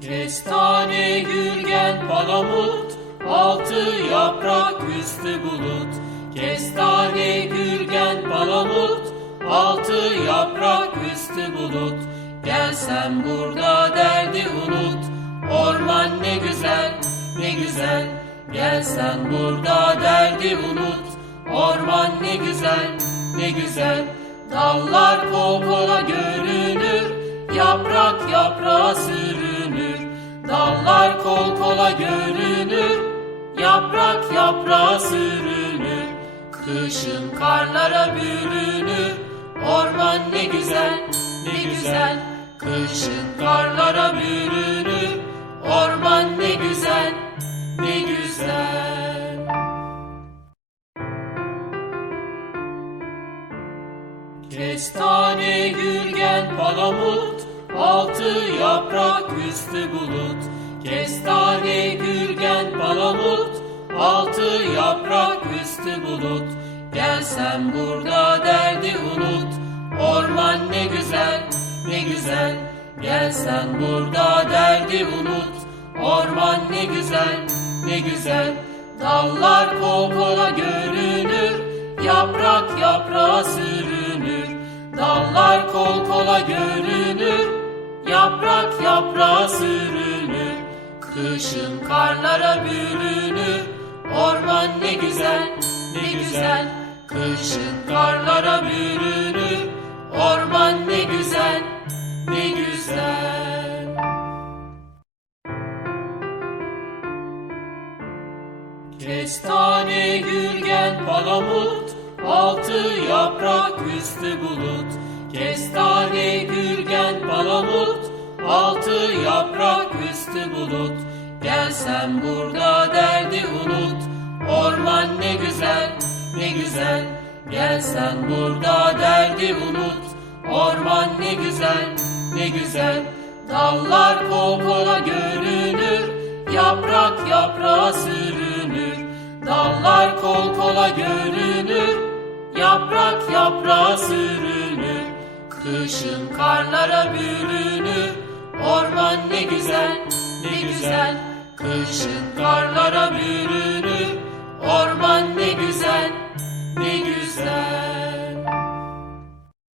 Kestane, gürgen, palamut, altı yaprak, üstü bulut. Kestane, gürgen, palamut, altı yaprak, üstü bulut. Gelsen burada derdi unut, orman ne güzel, ne güzel. Gelsen burada derdi unut, orman ne güzel, ne güzel. Dallar kol kola görünür, yaprak yaprağa sürünür. Dallar kol kola görünür, yaprak yaprağa sürünür. Kışın karlara bürünür, orman ne güzel, ne güzel. Kışın karlara bürünür, orman ne güzel, ne güzel. Kestane, gürgen, palamut, altı yaprak, üstü bulut. Kestane, gürgen, palamut, altı yaprak, üstü bulut. Gelsen burada derdi unut, orman ne güzel, ne güzel. Gelsen burada derdi unut, orman ne güzel, ne güzel. Dallar kol kola görünür, yaprak yaprağa yaprağa sürünür. Kışın karlara bürünür, orman ne güzel, ne güzel. Kışın karlara bürünür, orman ne güzel, ne güzel. Kestane, gürgen, palamut, altı yaprak, üstü bulut. Kestane, gürgen, palamut, altı yaprak, üstü bulut. Gelsen burada derdi unut, orman ne güzel, ne güzel. Gelsen burada derdi unut, orman ne güzel, ne güzel. Dallar kol kola görünür, yaprak yaprağa sürünür. Dallar kol kola görünür, yaprak yaprağa sürünür. Kışın karlara bürünür, orman ne güzel, ne güzel. Kışın karlara bürünür,